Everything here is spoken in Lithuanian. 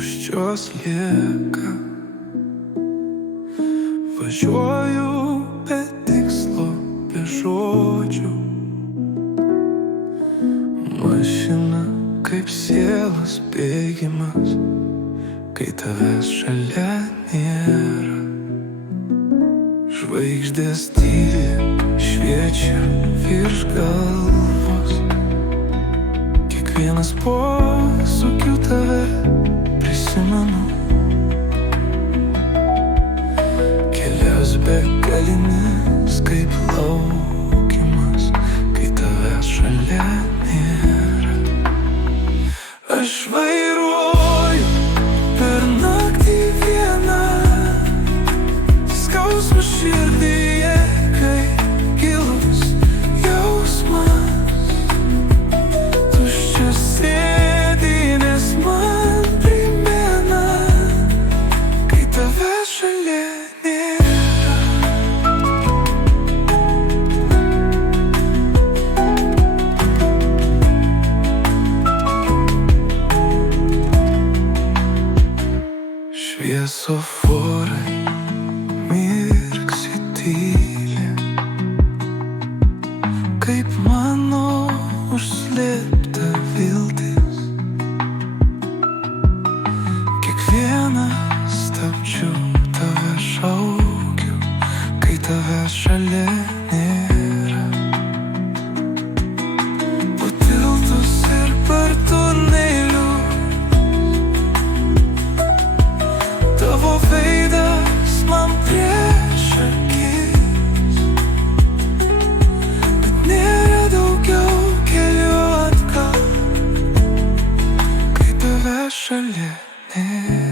Щось lieka. Važiuoju be tikslo, be žodžių. Mašina kaip sielos bėgimas, kai tavęs šalia nėra. Žvaigždės tyli, šviečia virš galvos. Kiekvienas posūkių tave prisimenu. Kelias begalinis kaip laukimas, kai tavęs šalia nėra. Aš vairuoju per naktį vieną, skausmas širdyje kaip gilus jausmas. Tuščias sėdynės man primena, kai tavęs šalia nėra. Šviesoforai mirksi tyli, kaip mano užslėpta viltis. Kiekvieną stabdžiu tave šaukiu, kai tavęs šalia nėra. Po tiltus ir per tunelius tavo veidas man prieš akis. Bet nėra daugiau kelių atgal, kai tavęs šalia nėra.